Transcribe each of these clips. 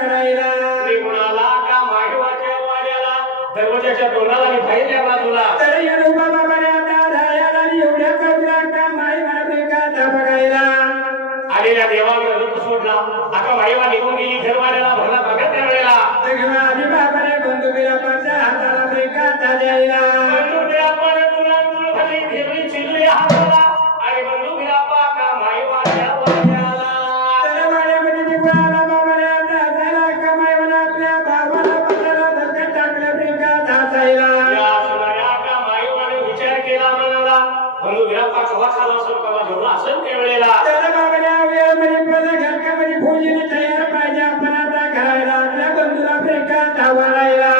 करायला निघुणाला का मागेवाच्या वाड्याला दरवाजाच्या तोंडाला मी बाहेरच्या बाजूला तर येणू बाबा बऱ्याचा धायाला एवढ्या कवरा का माई मला बेकाचा बघायला आलेल्या देवाला रथ सोडला आता माईवा निघून गेली घरवाड्याला भरला बघत त्या वेळेला आधी बाबाने बंधू बिरापाच्या हाताला बेकाचा द्यायला बंधू बिरापाने तुला तुला खाली ठेवली चिल्ली हाताला आणि बंधू बिरापा का माईवाच्या वाड्याला तर वाड्यामध्ये निघाला बाबाने आता झाला का माईवाला आपल्या भावाला बसायला धक्का टाकलं बेकाचा जायला या सुनाया का माईवाने विचार केला म्हणाला बंधू बिरापा कवा खाला असेल कवा जेवला असेल त्या वेळेला तर बाबाने वेळेमध्ये पहिला घरकामध्ये भोजन तयार पाहिजे आपण आता घरायला आपल्या बंधूला बेकाचा वाढायला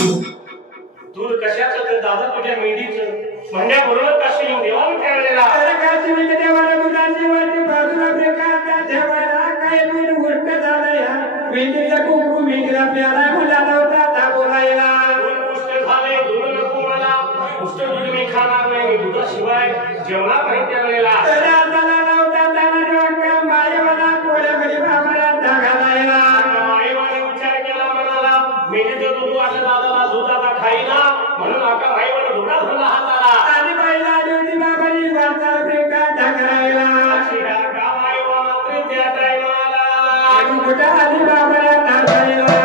दूर कशाचं तर दादा तुझ्या मेंढीचं म्हणण्याबरोबर कशी येऊन देवाला ठेवलेला काशी म्हणजे देवाला दुधाची वरती बाजूला ब्रेका ठेवायला काय दूर गोष्ट झालंय मेंढीचा कुकू मेंढीला प्याला मुलाला होता ता बोलायला कुष्ठ झाले दूध नको मला कुष्ठ दूध मी खाणार नाही दुधाशिवाय जेवणार नाही त्यावेळेला माईवाने विचार केला म्हणाला मेंढीचं दूध वाटलं दादाला दूध आता खाईना म्हणून आका माईवाने दुधा धरला हाताला आणि पहिला दिवशी बाबाजी वरचा ब्रेका ढकलायला अशी आका माईवा मात्र त्या टायमाला कुठं आली बाबाला ढकलायला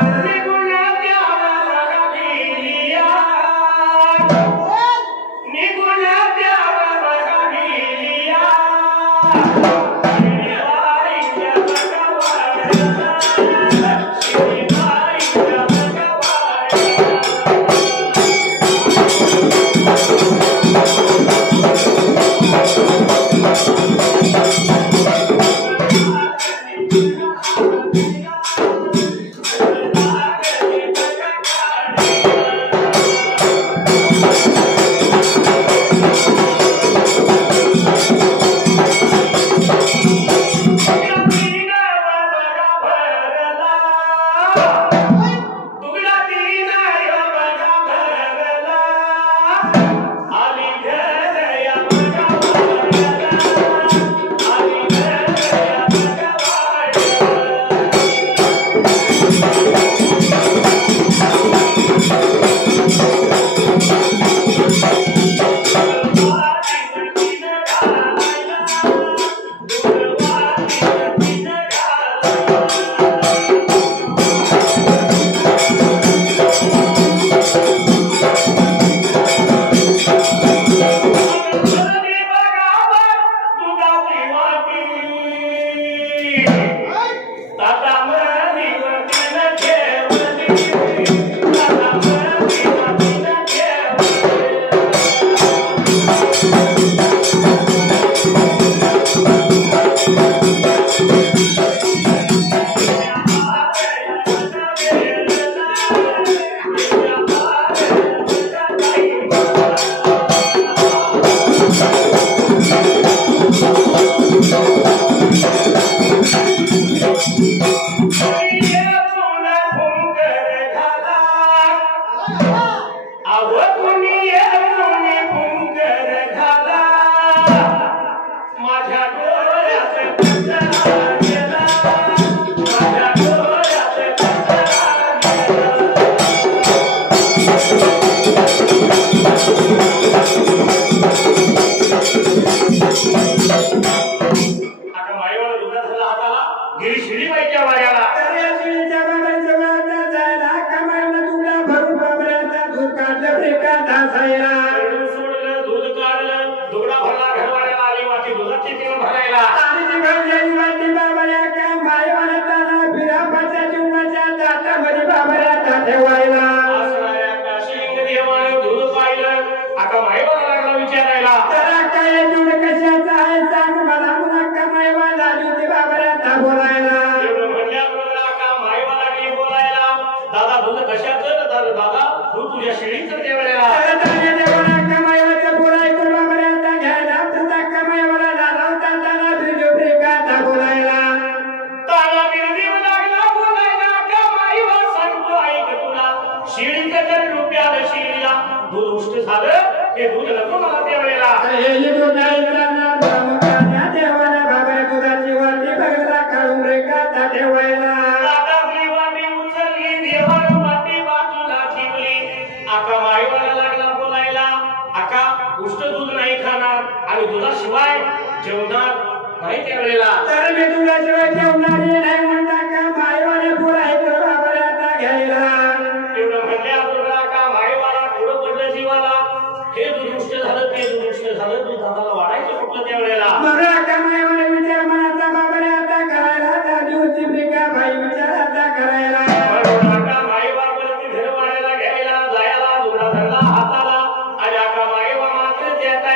त्या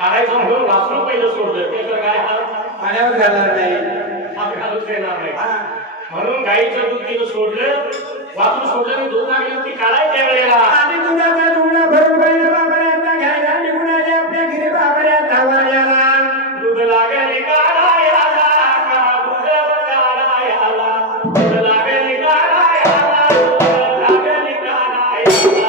खायचं म्हणून वासरू पहिलं सोडलं ते तर काय पाण्यावर घालणार नाही हात घालूच देणार नाही म्हणून गाईचं दूध तिनं सोडलं वासरू सोडलं आणि दूध लागलं ती काढाय त्यावेळेला आणि दुधाचा तुकडा भरून पहिलं बाबऱ्याचा घ्यायला निघून आले आपल्या घरी बाबऱ्या धावायला दूध लागले काढायला का दूध काढायला दूध लागले काढायला दूध लागले काढायला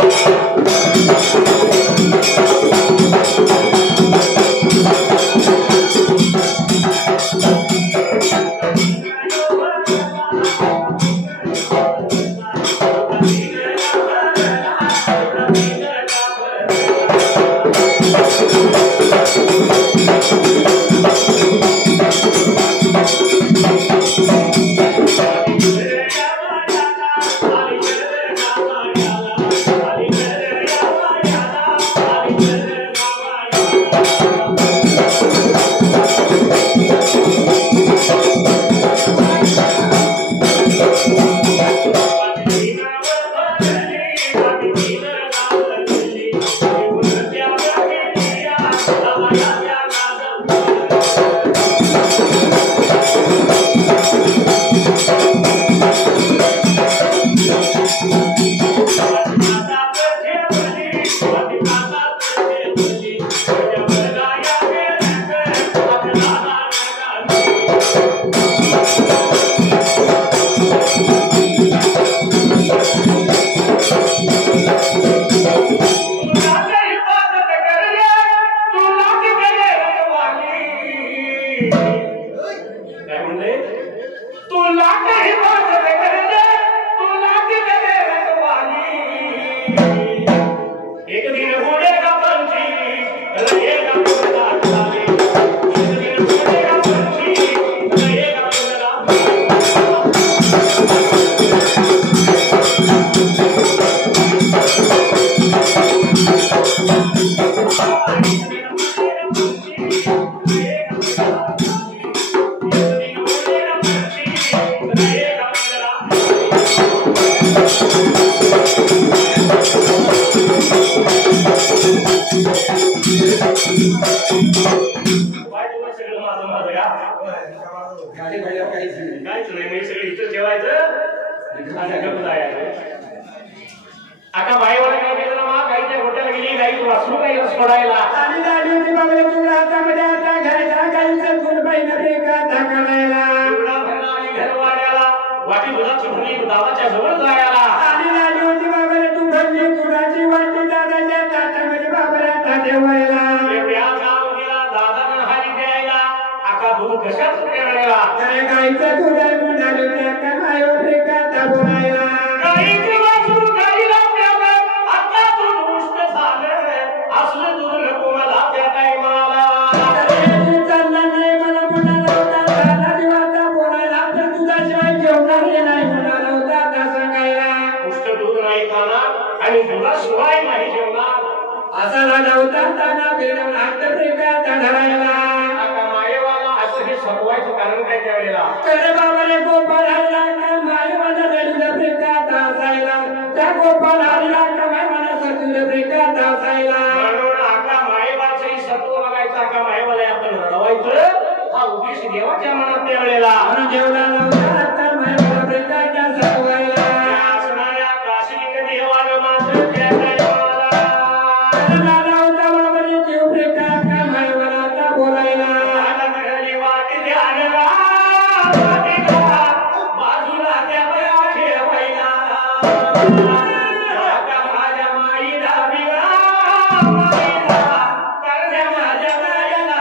आता बाईवाला काय केलं मग गाईच्या गोट्याला गेली गाई वासरू गाई सोडायला आणि झाली होती बाबा तुला हातामध्ये आता घ्यायचा गाईचं दूध पहिलं ब्रेका टाकायला एवढा भरला आणि घर वाड्याला वाटी दुधाची भरली दादाच्या जवळ जायला आणि झाली होती बाबा तू भरली दुधाची वाटी दादाच्या ताटामध्ये बाबऱ्या ठेवायला दादानं हारी द्यायला आका दूध कशाच प्यायला अरे गाईचं दूध आहे झाली होती अक्का मायो ब्रेका दाबवायला गाईचे वासरू गाईला प्यावं आता दूध उष्ट झालं असलं दूध नको मला त्या टायमाला अरे तू चालला नाही मला म्हणाला होता दादा दिवाचा बोलायला आपल्या दुधाशिवाय जेवणार नाही म्हणाला होता आता सांगायला उष्ट दूध नाही खाणार आणि दुधाशिवाय नाही जेवणार असा राजा होता ताना बेडवून हात ब्रेका धरायला आका मायेवाला असं हे सपवायचं कारण काय त्यावेळेला अरे बाबा रे गोपाळ हरला का मायवाला रेल्वे ब्रेका धासायला त्या गोपाळ हरला का मायवाला सतुल ब्रेका धासायला म्हणून आका मायेवाचंही सत्व बघायचं आका मायेवाला आपण रडवायचं हा उद्देश देवाच्या मनात त्यावेळेला म्हणून जेवढा लावला आता मायवाला ब्रेकाच्या सतवायला असणाऱ्या काशीलिंग देवानं मात्र त्या टायमाला दादा होता बाबा रे जीव ब्रेका का मायवाला आता बोलायला आता घडली वाट ध्यानला बाजूला त्या बया ठेवायला आका माझ्या माईला बिगा माईला करण्या माझ्या मायाला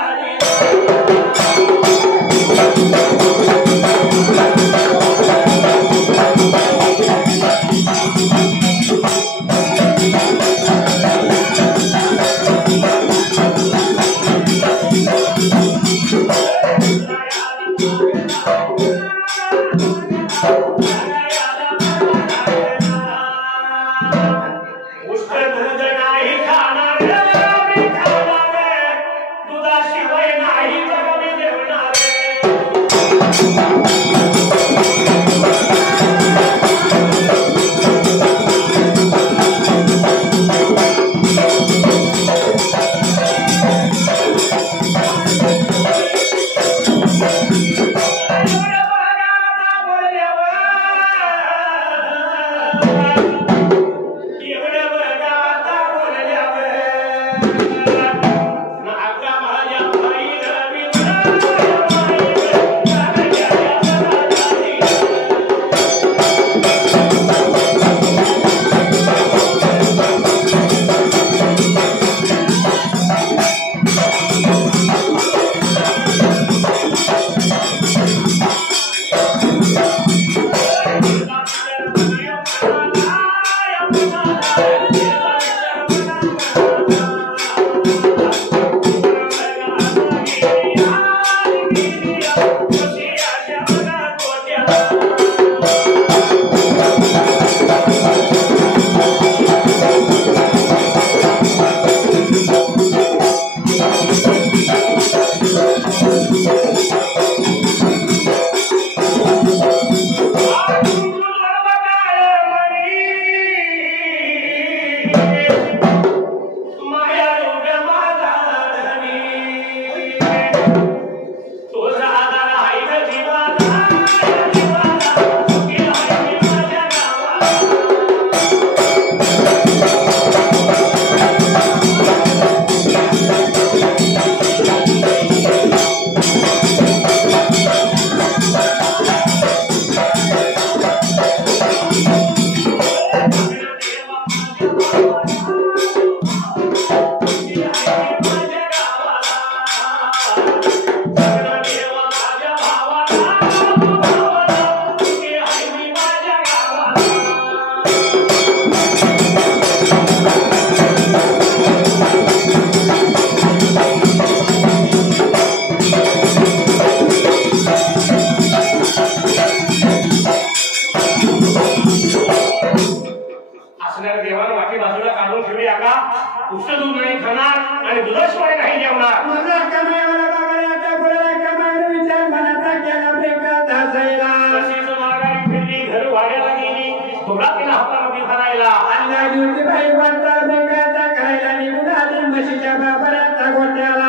दूध नाही खाणार आणि दुधाशिवाय नाही जेवणार. माझा कमाईवाला बाबाने आता बोलायला कमाईवर विचार मनाचा केला ब्रेकात हसायला. तशीच माघारी फिरली, घर वाड्याला गेली, थोडा तिला हातामध्ये धरायला. अंदा दिवशी बाई वाटता ब्रेकाचा करायला निघून आली म्हशीच्या बाबाऱ्याचा गोट्याला.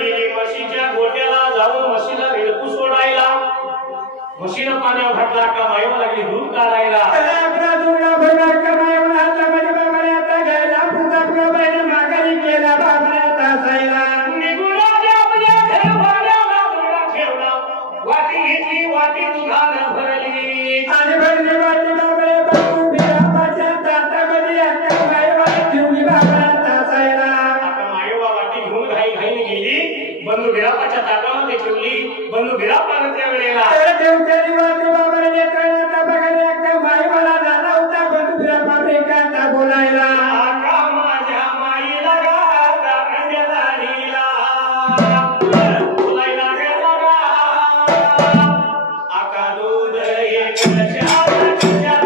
गेली म्हशीच्या गोट्याला जाऊन म्हशीला रेडकू सोडायला. म्हशीनं पाण्यावर घातला का मायवा लागली दूध काढायला. आपला दुर्गा भरला कमाईवर हातामध्ये बाबाऱ्याचा घ्यायला. पुढचा बाबाने माघारी केला बाबाऱ्यात हसायला. निघून आल्या आपल्या घरवाल्याला दुर्गा ठेवला. वाटी घेतली, वाटी दुधानं भरली. आणि भरली वाटी बाबारे बाबू बिराबाच्या दातामध्ये अक्का माईवाला ठेवली बाबाऱ्यात हसायला. आता मायवा वाटी घेऊन घाईघाईने गेली, बंधू बिरापाच्या ताटामध्ये ठेवली. बंधू बिरापानं त्या वेळेला देवतेरी वाटी बाबाने नेत्राचा बघायला अक्का माईवाला झाला होता बंधू बिराबा ब्रेकाचा बोलायला. आका माझ्या माईला गा गांड्याला नीला. बोलायला गेला गा. आका दूध एक शाला कशात.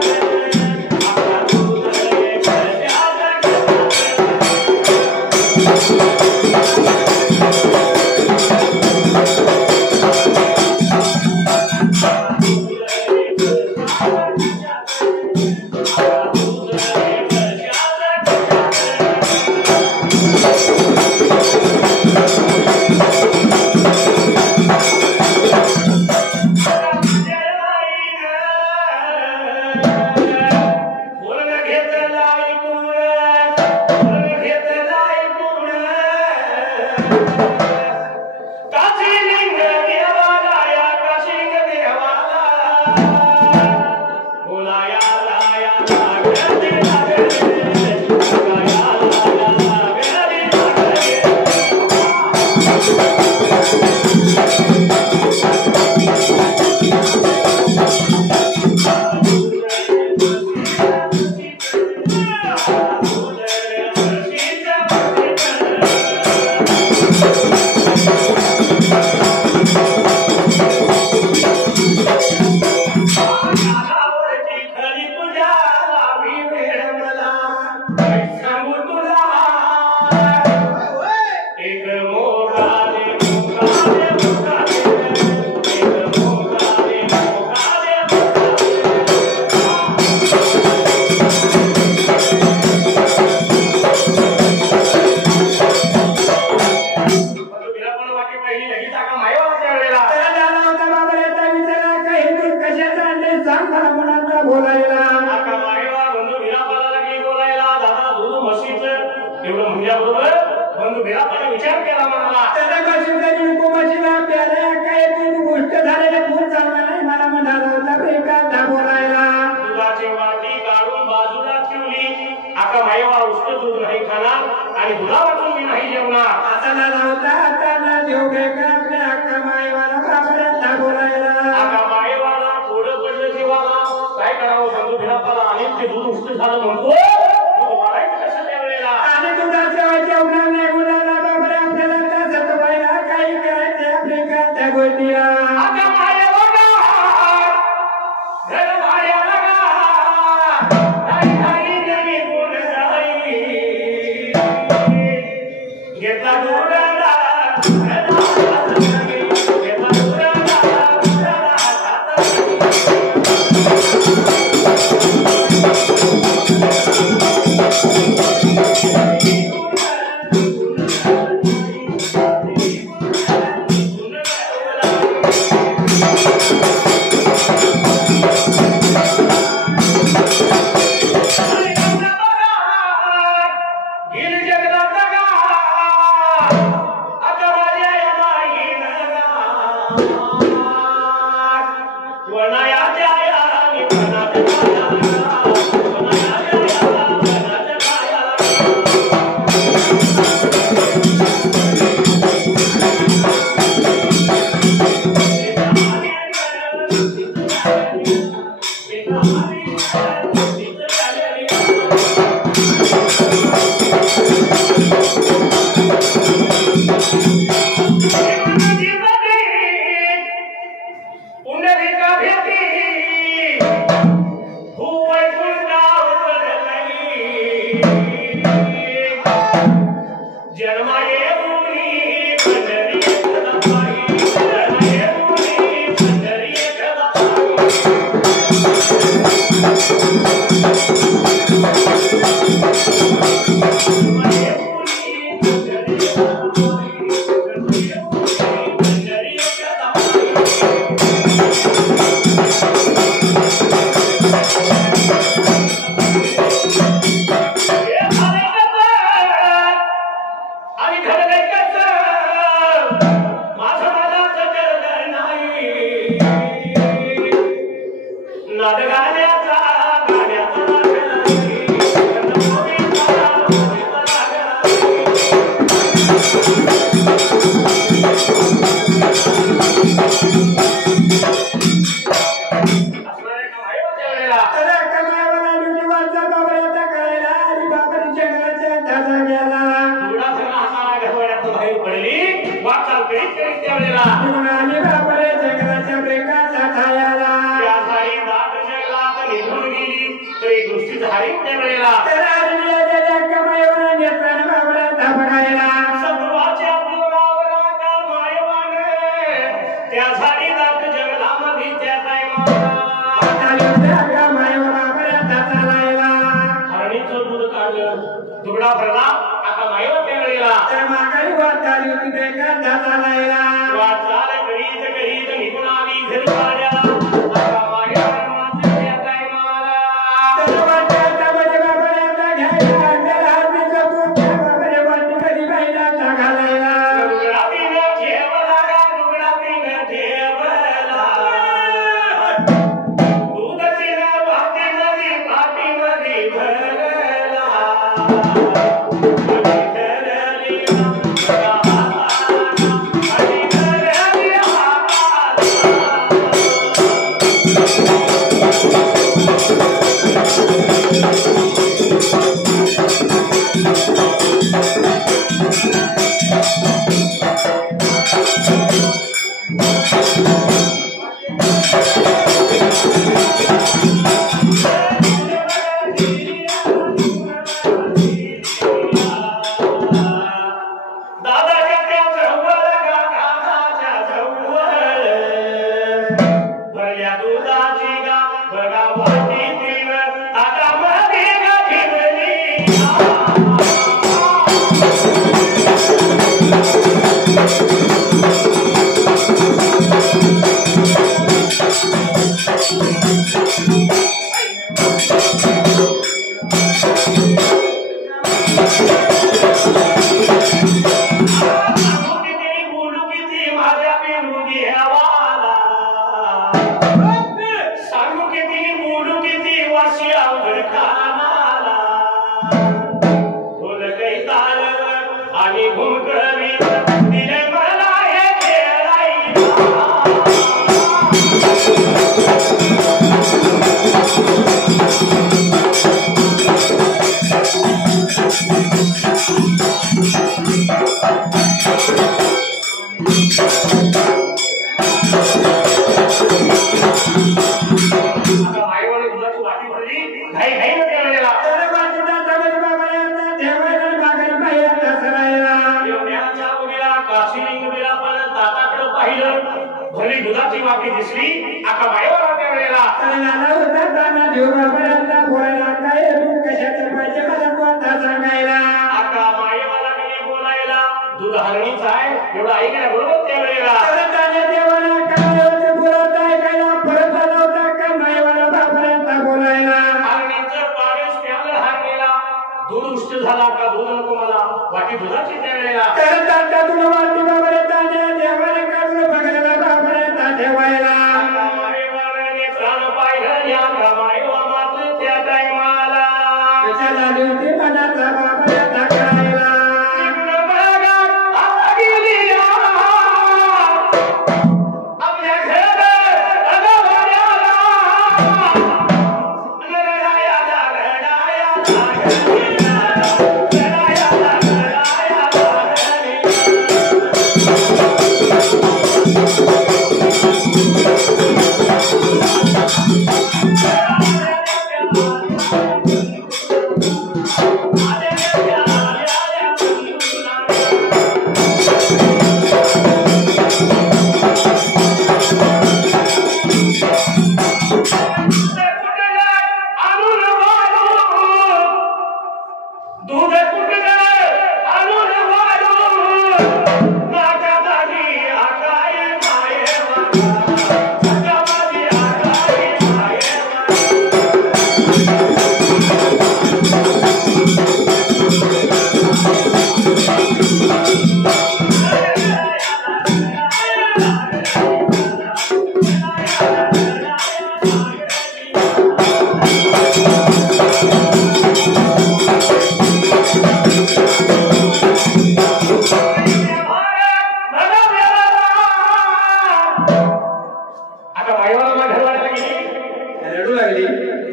आका दूध एक शाला कशात. Oh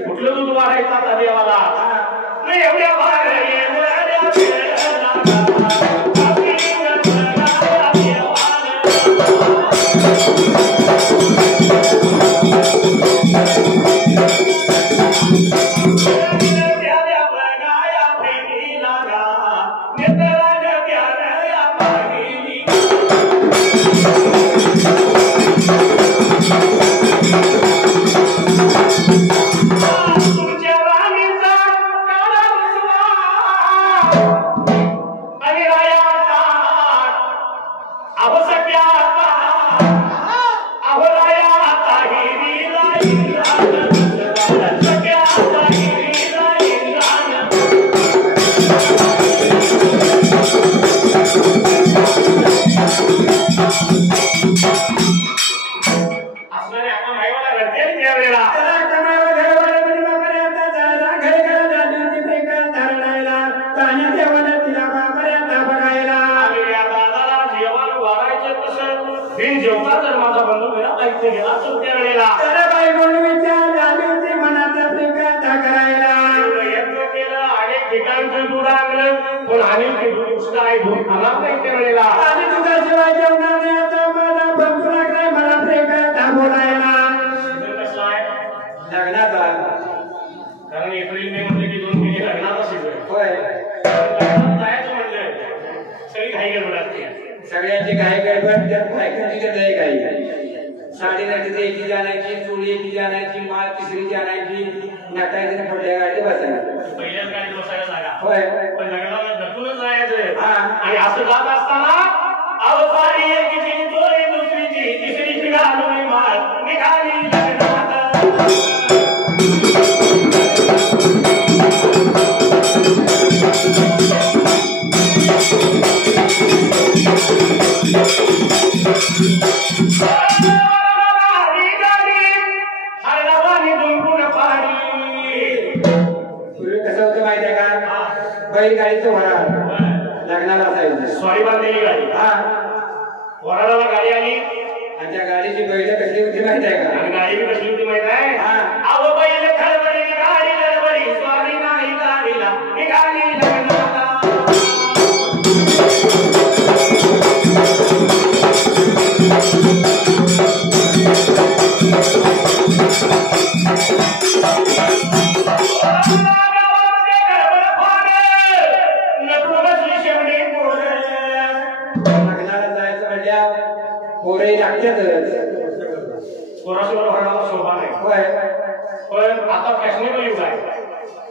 कुठलं दूध वाढायचं आता देवाला नाही एवढ्या भार येवढ्या देवाला सगळ्यांची घाई गडबड साडी नटते एकी जाण्याची चोळी एकी जाण्याची माळ तिसरीची आणायची नटायची पडल्या गाडी बसायला पहिल्याच गाडीत बसायला जागा होय पण लग्नाला ढकलूनच जायचं आणि असं जात असताना अहो साडी एकीची चोळी दुसरीची तिसरीची घालून माळ निघाली लग्नात बैलगाडीचं वराड लग्नाला असायचं स्वारी बांधलेली गाडी वराडाला गाडी आली आणि त्या गाडीची बैल कशी होती माहिती आहे का आणि गाडी बी कशी होती माहिती आहे अहो बैल खडबडी गाडी गडबडी स्वारी नाही गाडीला निघाली लग्नाला पोरे लागतातच पोरासोबत होणारा शोभा नाही होय पण आता फॅशनेबल युग आहे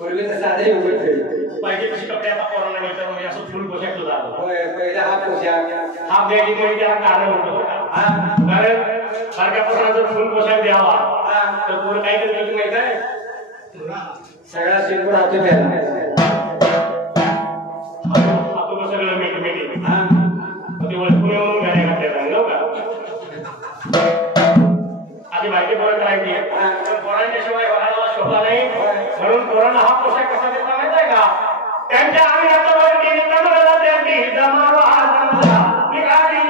पूर्वी तर साधे युग होते पाहिजे कशी कपडे आता पोरांना मिळतात म्हणजे असं फुल पोशाख सुद्धा होय पहिला हा पोशाख हा द्यायची म्हणजे त्याला कारण होतं कारण सारख्या पोरांना जर फुल पोशाख द्यावा तर पोरं काय करते माहित आहे सगळा शिल्पूर हातो प्याला हातो सगळं मीठ मिठी ते वळखून येऊन गाड्या घातल्या चांगलं का आधी बायके पोरं करायची पण पोरांच्या शिवाय घराला शोभा नाही म्हणून पोरांना हा पोशाख कसा देता माहित आहे का त्यांच्या अंगावर केली कमरला त्यांनी जमावा जमला निघाली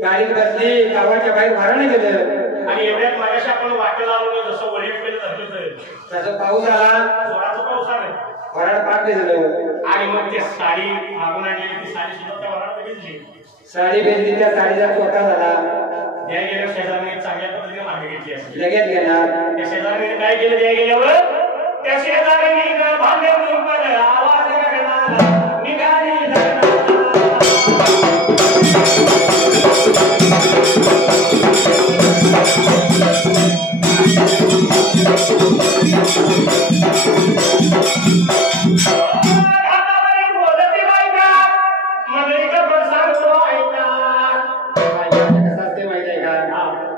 गाडीत बसली गावाच्या बाहेर भरायला गेलं आणि एवढ्यात माझ्याशी आपण वाटलं लावलं जसं वडील केलं धरलं तसं पाऊस आला जोराचा पाऊस आला वराड पाक झालं आणि मग ते साडी मागून आणलेली ती साडी सुद्धा त्या वराड घेतली साडी भेटली त्या साडीचा तोटा झाला द्या गेल्या शेजारीने चांगल्या पद्धतीने मागे घेतली असते लगेच घेणार त्या शेजारीने काय केलं द्या गेल्यावर त्या शेजारीने भांडे आवाज निघाली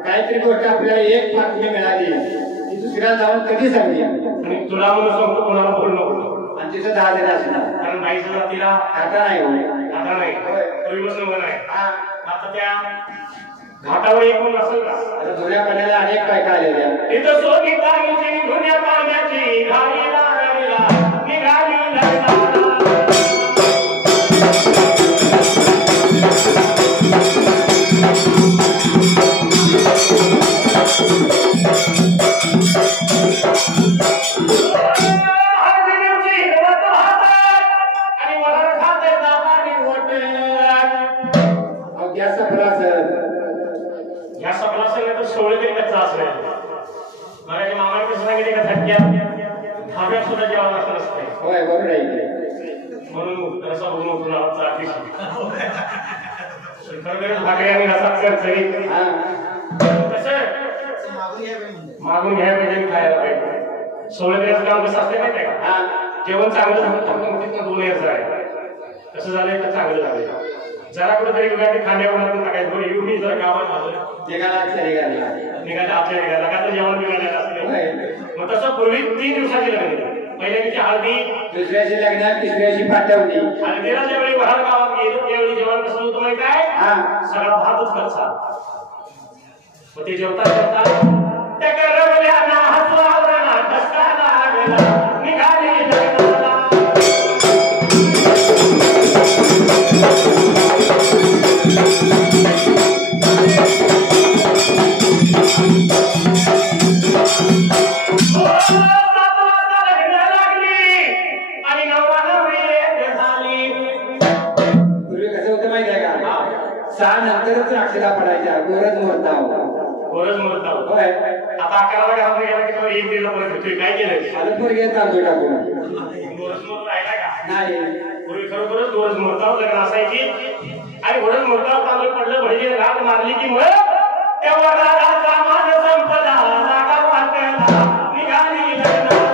काहीतरी गोष्ट आपल्याला एक बातमी मिळाली ती दुसऱ्या जाऊन कधी सांगली आणि तुला म्हणून सांगतो कोणाला बोलू नको आणि तिथं 10 जण असणार कारण बाईचं तिला खाता नाही खाता नाही पूर्वीपासून नाही आता त्या घाटावर एक म्हणून असेल का? आता जुन्या पाण्याला अनेक काय काय आलेल्या तिथं सोनी पाण्याची जुन्या पाण्याची घाली लागलेला निघाली लग्नाला. या सगळा असेल तर सोळे तरी कच्चा असेल. माझ्या मामाने कसं सांगितले का थक्क्यात धाब्यात सुद्धा जेवण असं नसते. होय बरोबर आहे. म्हणून रसा बघून उठून आमचा अतिशय भाकरी आणि रसात चरचरीत कसं मागून घ्यायला पाहिजे खायला पाहिजे. सोळे तरी काम कसं असते माहिती आहे का? जेवण चांगलं झालं 2 येस आहे. कसं झालंय तर चांगलं झालंय. जरा कुठेतरी गाडी खांद्यावर टाकायचं बरं एवढी जर गावात झालं निघाले आपल्या निघाला का तर जेवण बिघडलेलं असते. मग तसं पूर्वी 3 दिवसाची लग्न. पहिल्या दिवशी हळदी, दुसऱ्याची लग्न, तिसऱ्याची पाठवणी. हळदीला ज्यावेळी बाहेर गावात गेलो त्यावेळी जेवण कसं होतं माहिती आहे? सगळा भातच कच्चा. मग ते जेवता जेवता त्या करवल्याना हसवावरना धसका लागला निघाली लग्नाला. नंतरच अक्षरा पडायच्या गोरज मुहूर्ता होय. आता 11 घरात गेला की तो 1-1.5 पर्यंत होतोय. काय केलं आलमपूर घेत चालतो टाकून गोरज मुहूर्त राहिला का? नाही. पूर्वी खरोखरच गोरज मुहूर्तावर लग्न असायची. आणि गोरज मुहूर्तावर तांदूळ पडलं भडीने राग मारली की मग त्या वडाचा मान संपला रागा वाटला निघाली लग्नाला.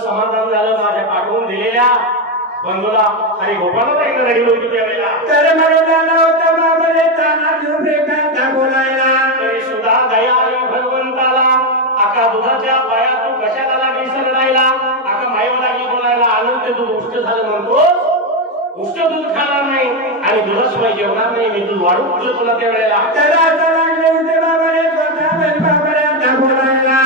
समाधान झालं माझ्या पाठवून दिलेल्या बंधूला आणि गोपाळाला एकदा रेडी होती त्यावेळेला. तर म्हणून होता बाबाने ताना झोपेका बोलायला तरी सुद्धा दया आली भगवंताला. आका दुधाच्या पाया तू कशाला लागली सरडायला. आका माईला लागली बोलायला आनंद ते दूध उष्ट झालं म्हणतो. उष्ट दूध खाणार नाही आणि दुधाशिवाय जेवणार नाही. मी दूध वाढून तुला तुला त्यावेळेला. तर असं लागले होते बाबाने स्वतः बाबाने आता बोलायला.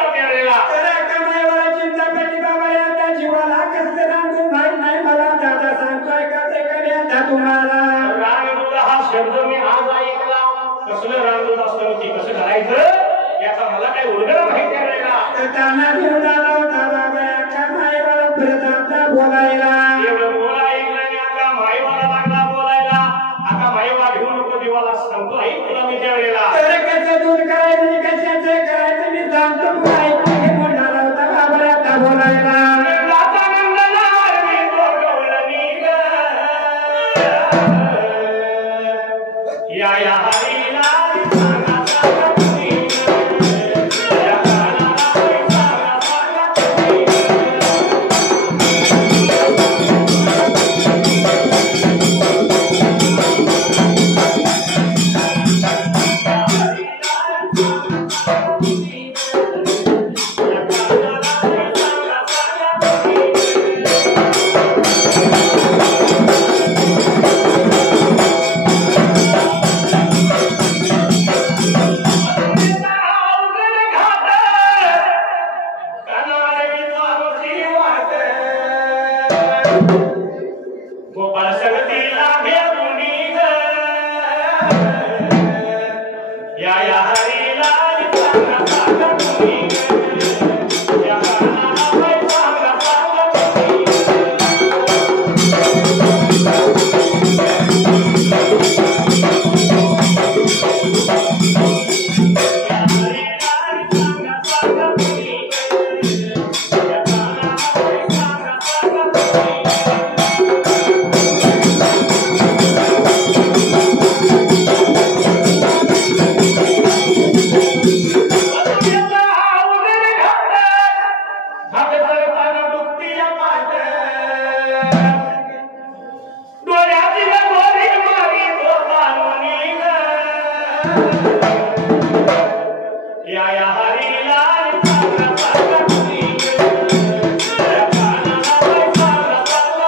होता त्यावेळेला. तर कमाईवाला चिंतापेटी बाबा यांच्या जीवाला कसं रांगून माहीत नाही मला दादा सांगतोय का ते कधी आता तुम्हाला रांगदूत हा शब्द मी आज ऐकला. कसलं रांगदूत असतं की कसं करायचं याचा मला काही उलगडा माहिती त्यावेळेला. तर त्यांना घेऊन आला होता बाबा कमाईवाला परत आता बोलायला एवढं बोला ऐकलं आणि आता माईवाला लागला बोलायला. आता माईवा घेऊ नको देवाला सांगतो ऐक तुला मी त्यावेळेला. तर कसं दूर करायचं आणि कशाचं करायचं मी सांगतो तुला ऐकून घे म्हणून आला होता बाबा आता बोलायला या या हरीला गोपाळ सगतीला घेऊनी ग या या हरीला सांगा सांगा तुम्ही या कानाला बाई सांगा सांगा तुम्ही या हरीला सांगा सांगा तुम्ही या कानाला बाई सांगा सांगा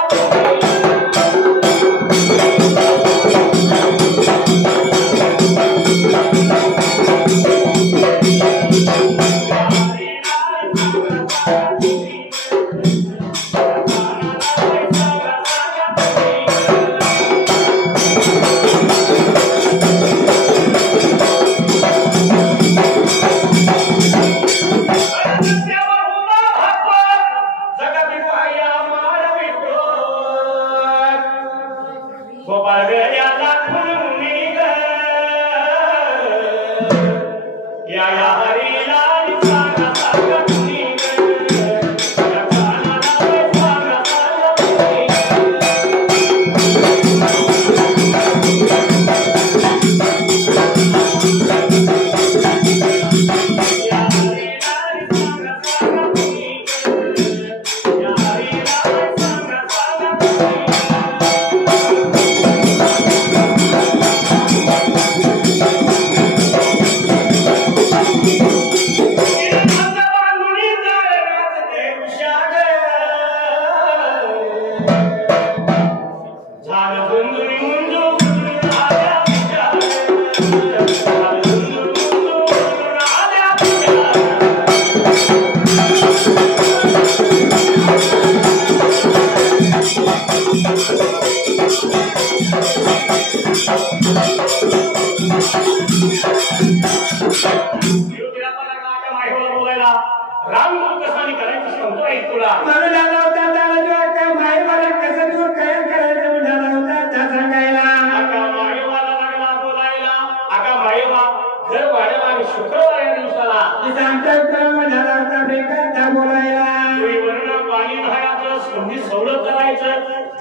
तुम्ही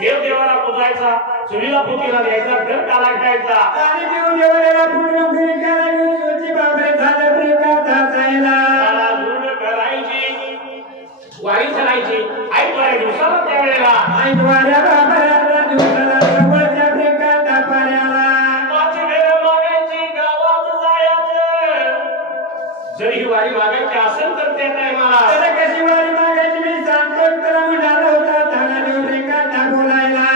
देवदेवाला पुजायचा, चुलीला फुकीला द्यायचा, घर काला खायचा आणि देवदेवाला पूर्ण घरी करायची सोची बाबरे झालं प्रेमात हसायला दूर करायची, वारी चलायची. ऐकवाऱ्या दिवसाला त्यावेळेला ऐकवाऱ्या बाबऱ्याला दिवसाला जवळच्या प्रेमात पाण्याला पाच घर मागायची, गावात जायचं. जर ही वारी मागायची असेल तर त्या टायमाला तर कशी वारी मागायची मी सांगतो तुला म्हणाला होता थाना देव प्रेमात बोलायला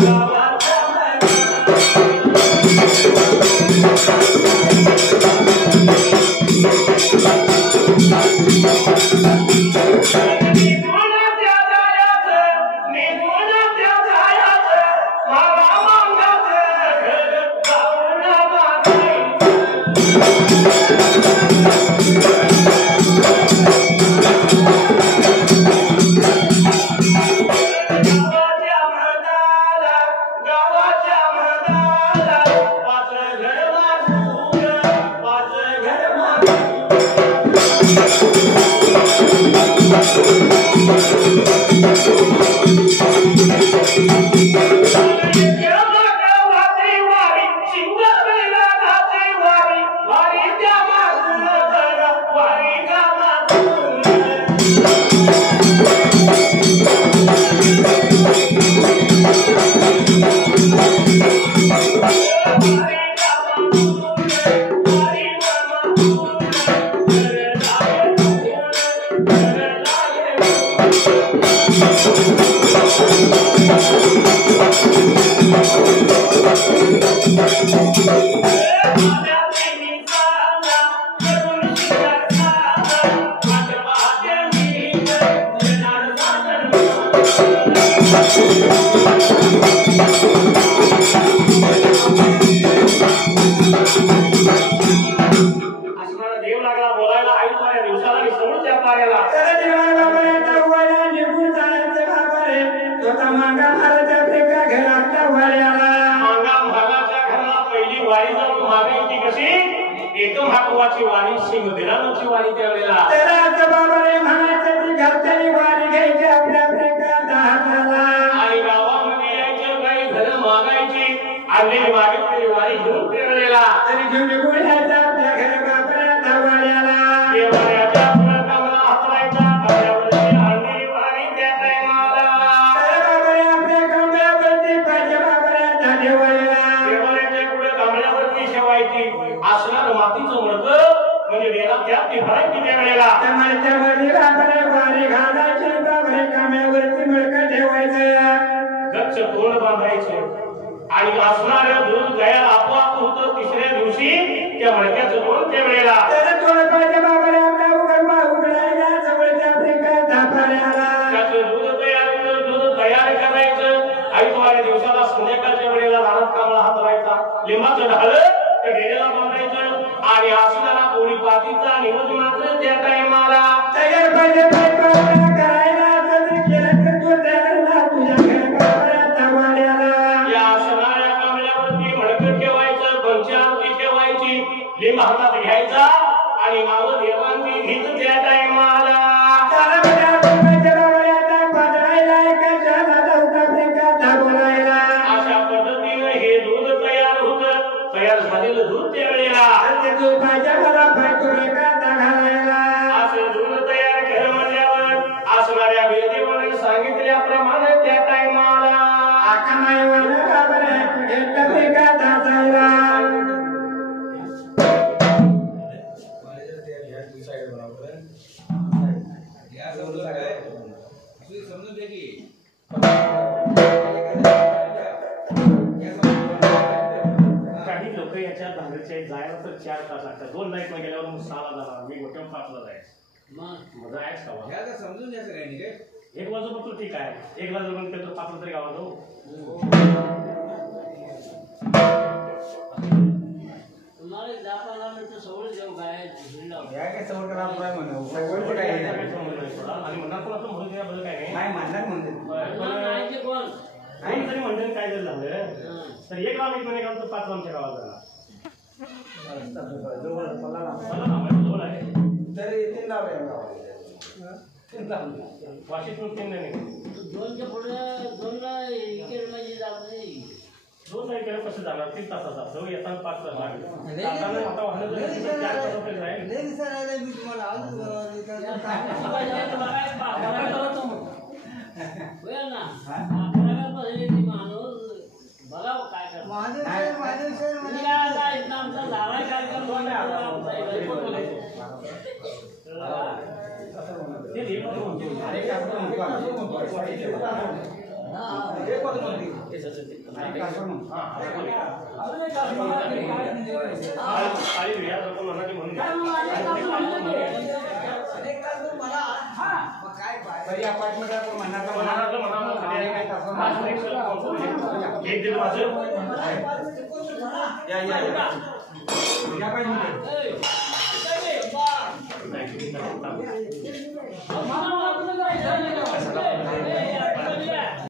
गावाच्या या पाहिजे मला